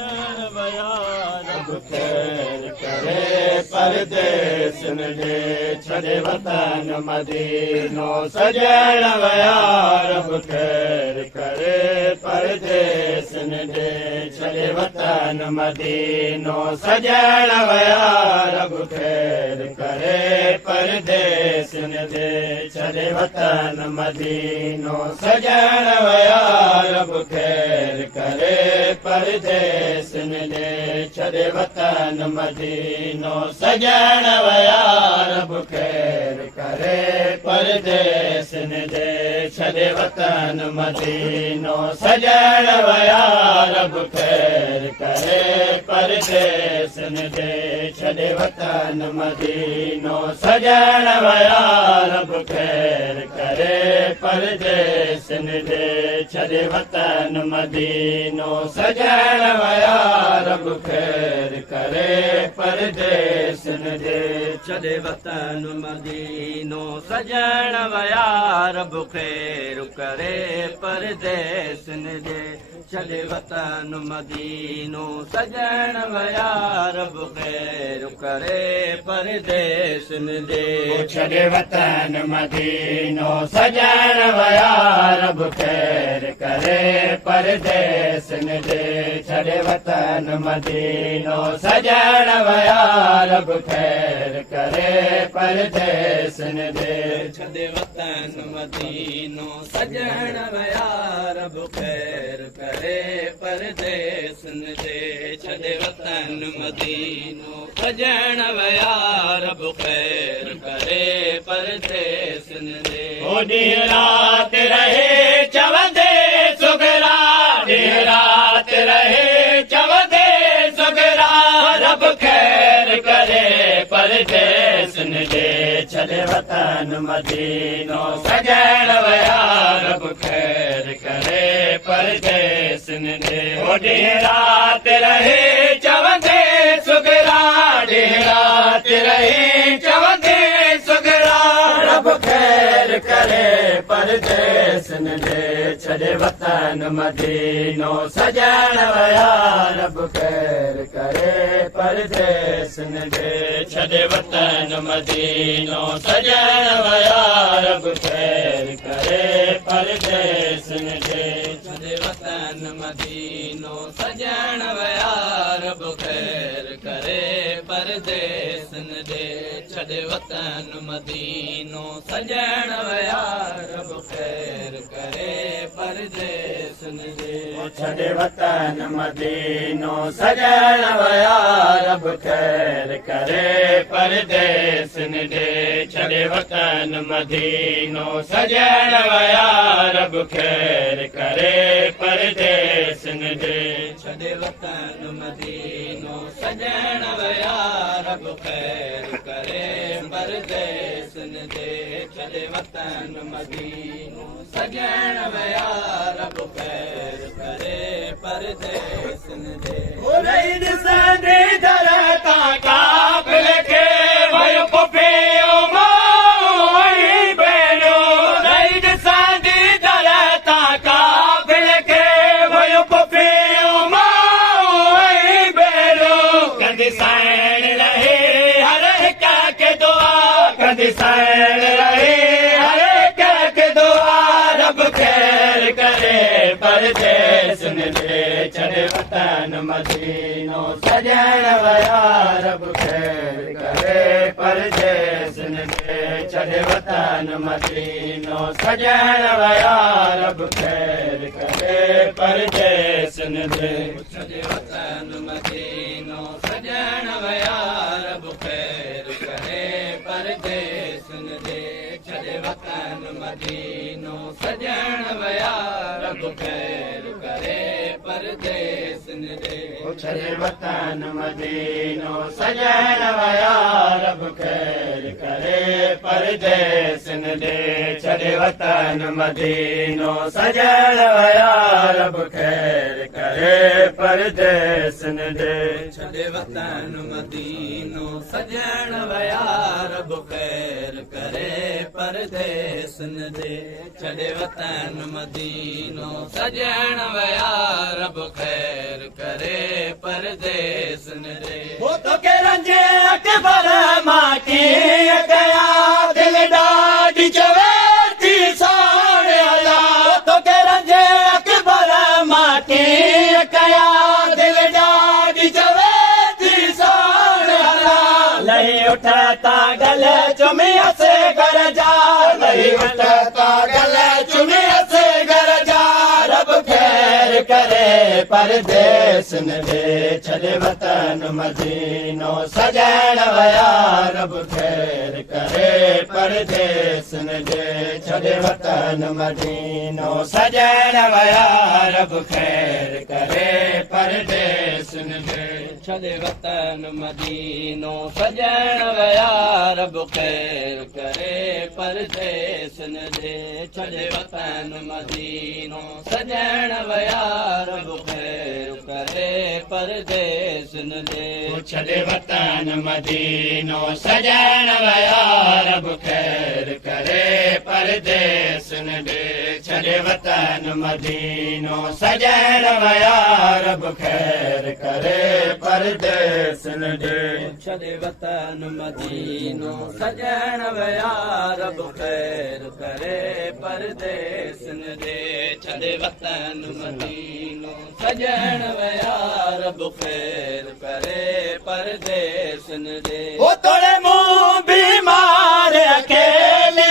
सजण वया रब खैर करे परदेस ॾे छॾे वतन मदीनो सजण वया रब खैर करे परदेस ॾे छॾे वतन मदीनो सजण वया रब खैर करे परदेस ॾे छॾे वतन मदीनो सजण वया रब खैर करे परदेस ॾे छॾे वतन मदीनो सजण वया रब खैर करे परदेस ॾे छॾे वतन मदीनो सजण वया रब खैर करे परदेस ॾे छॾे वतन मदीनो सजण वया रब खैर करे परदेस ॾे छॾे वतन मदीनो सजण वया रब खैर करे परदेस ॾे छॾे वतन मदीनो सजण वया रब खैर करे परदेस ॾे छॾे वतन मदीनो सजण वया रब खैर करे परदेस ॾे छॾे वतन मदीनो सजण वया रब खैर करे परदेस ॾे छॾे वतन मदीनो सजण वया रब खैर करे परदेस ॾे छॾे वतन मदीनो सजण वया रब खैर करे परदेस ॾे छॾे वतन मदीनो सजण वया रब खैर करे परदेस ॾे ॾींहुं राति रहे चवंदे सुगरा ॾींहुं राति रहे चवंदे सुगरा रब खैर करे परदेस ॾे छॾे वतन मदीनो सजण वया रब खैर करे परदेस ॾे ॾींहुं राति रहे चवंदे सुगरा ॾींहुं राति रहे चवंदे सुगरा रब खैर करे परदेस ॾे छॾे वतन मदीनो सजण वया रब खैर करे परदेस ॾे छॾे वतन मदीनो सजण वया रब खैर करे परदेस ॾे छॾे वतन मदीनो सजण वया रब खैर करे परदेस ॾे छॾे वतन मदीनो सजण वया रब खैर करे परदेस ॾे छॾे वतन मदीनो सजण वया रब खैर करे परदेस ॾे छॾे वतन मदीनो सजण वया रब खैर करे परदेस ॾे छॾे वतन मदीनो सजण वया रब खैर करे परदेस ॾे छॾे वतन मदीनो सजण वया रब खैर करे परदेस ॾे ॾिसंदे दर तां काफ़िल खे वयो पियो माई भेणो ॾिसंदे दर तां काफ़िल खे वयो पियो माई भेणो कंदी साइण रहे हर हिक खे दुआ कंदी साइण रहे हर हिक खे दुआ रब खैर करे परदेस ॾे छॾे वतन मदीनो सजण वया रब खैर करे परदेस ॾे छॾे वतन मदीनो सजण वया रब खैर करे परदेस ॾे छॾे वतन मदीनो सजण वया रब खैर करे परदेस ॾे छॾे वतन मदीनो सजण वया रब खैर करे परदेस ॾे छॾे वतन मदीनो सजण वया रब खैर करे परदेस ॾे छॾे वतन मदीनो सजण वया रब खैर करे करे परदेसन दे छॾे वतन मदीनो सजण वया रब ख़ैर करे परदेसन दे छॾे वतन मदीनो सजण वया रब ख़ैर करे परदेसन दे वो तो के रंजे अकबर मां की गया दिल डाडी चवे थी सारे आया तो के रंजे अकबर मां की गया दिल डाडी चवे थी सारे आया लही उठता गले चुमिया से घर जा लही उठता गले चुमिया से घर जा रब खैर करे परदेसन दे छॾे वतन मदीनो सजण वया रब खैर करे परदेसन दे छॾे वतन मदीनो सजण वया रब खैर करे परदेसन दे छॾे वतन मदीनो सजण वया रब ख़ैर करे परदेसन दे छॾे वतन मदीनो सजण वया रब ख़ैर करे परदेसन दे छॾे वतन मदीनो सजण वया रब खैर करे परदेसन दे छॾे वतन मदीनो सजण वया रब खैर करे परदेसन दे छॾे वतन मदीनो सजण वया रब ख़ैर करे परदेसन दे छॾे वतन मदीनो सजण वया रब ख़ैर करे परदेसन दे वो तोड़े मुंह बीमार अकेले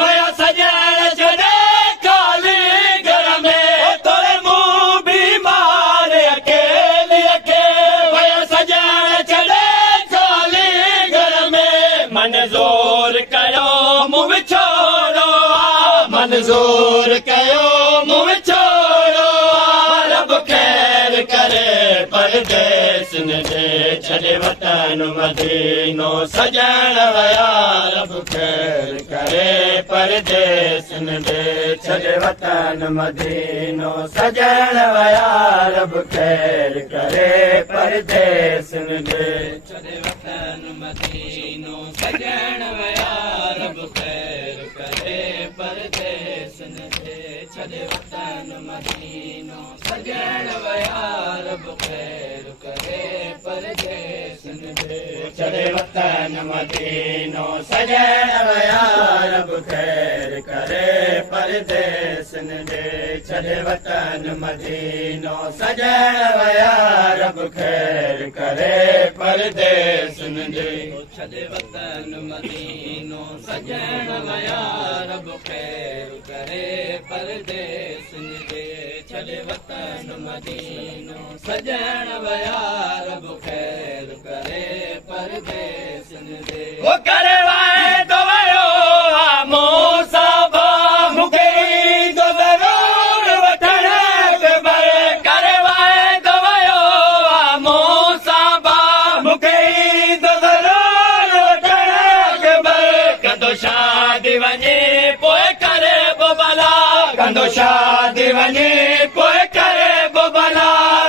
वया सजण छॾे काली घर में वो तोड़े मुंह बीमार अकेले वया सजण छॾे काली घर में मंज़ूर कयो मुंह छोड़ो मंज़ूर कयो मुंह छोड़ो रब खैर करे परदेसन दे छॾे वतन मदीनो सजण वया रब खैर करे परदेसन दे छॾे वतन मदीनो सजण वया रब खैर करे परदेसन दे छॾे वतन मदीनो सजण वया रब ख़ैर करे परदेसन दे छॾे वतन मदीनो सजण वया रब ख़ैर करे परदेसन दे छॾे वतन मदीनो सजण वया रब खैर करे परदेसन दे छॾे वतन मदीनो सजण वया रब खैर करे परदेसन दे छॾे वतन मदीनो सजण वया रब ख़ैर करे परदेसन दे छॾे वतन मदीनो सजण वया रब ख़ैर करे परदेसन दे वो करे वाइदो वयो मूसा बा मूंखे ईंदो ज़रूर वठण अकबर करे वाइदो वयो मूसा बा मूंखे ईंदो ज़रूर वठण अकबर कंदो शादी वञे पोइ करे बोबला कंदो शादी वञे पोइ करे बोबला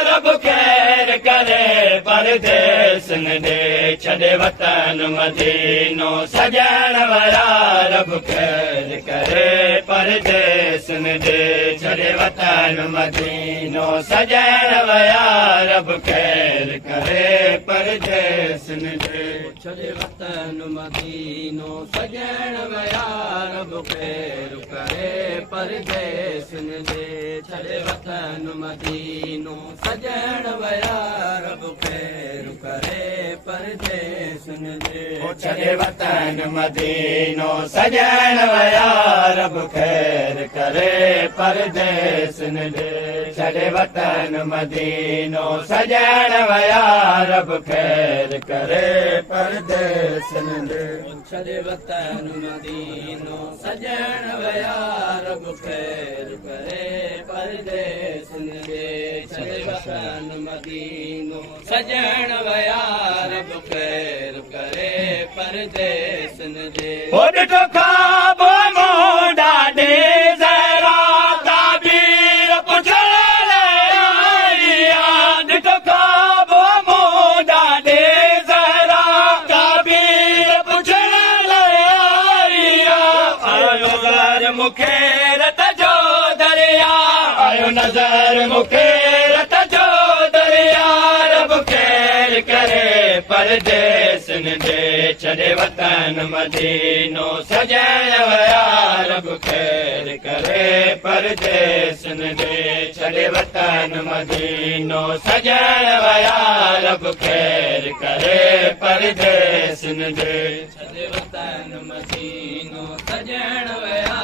रब खैर करे परदेसन दे छॾे वतन मदीनो सजण वया रब खैर करे परदेसन दे छॾे वतन मदीनो सजण वया रब खैर करे परदेसन दे छॾे वतन मदीनो सजण वया रब ख़ैर करे परदेसन दे छॾे वतन मदीनो सजण वया रब ख़ैर करे परदेसन दे छॾे वतन मदीनो सजण वया रब खैर करे परदेसन दे छॾे वतन मदीनो सजण वया रब खैर करे परदेसन दे छॾे वतन मदीनो सजण वया रब ख़ैर करे परदेसन दे छॾे वतन मदीनो सजण वया रब ख़ैर करे परदेसन दे ॾिठो खाबो मोॾा ॾे ज़रा ताबीर पुछण लाइ मूंखे रत जो दरिया रब ख़ैर करे परदेसन दे छॾे वतन मदीनो सजण विया रब ख़ैर करे परदेसन दे छॾे वतन मदीनो सजण विया रब ख़ैर करे परदेसन दे छॾे वतन मदीनो सजण विया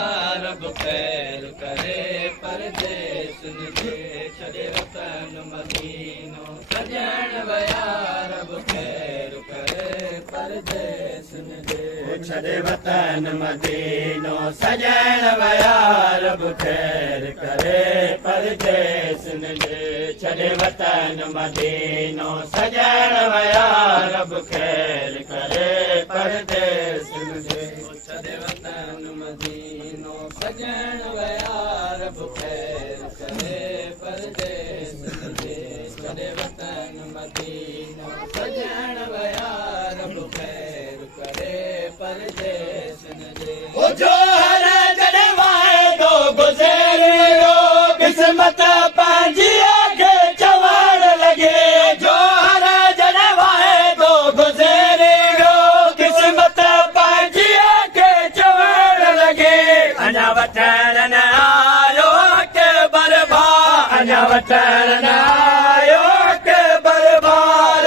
रब ख़ैर करे परदेसन दे छॾे वतन मदीनो सजण विया रब ख़ैर करे परदेसन दे छॾे वतन मदीनो सजण विया रब ख़ैर करे परदेसन दे छॾे वतन मदीनो सजण विया रब ख़ैर करे परदेसन दे छॾे वतन मदीनो सजण विया रब ख़ैर करे परदेसन दे छॾे वतन मदीनो सजण विया रब ख़ैर करे परदेसन दे जो हर जॾहिं वाइदो गुज़रियो क़िस्मत पंहिंजी आगे चवण लॻे जो हर जॾहिं वाइदो गुज़रियो क़िस्मत पंहिंजी आगे चवण लॻे अञा वठण न आयो के बरबा अञा वठण न आयो के बरबा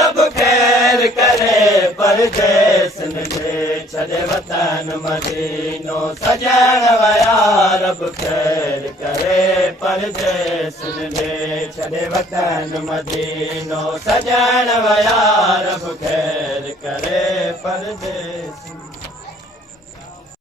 रब ख़ैर करे परदेसन दे छॾे वतन मदीनो सजण विया रब ख़ैर करे परदेसन दे छॾे वतन मदीनो सजण विया रब ख़ैर करे परदेसन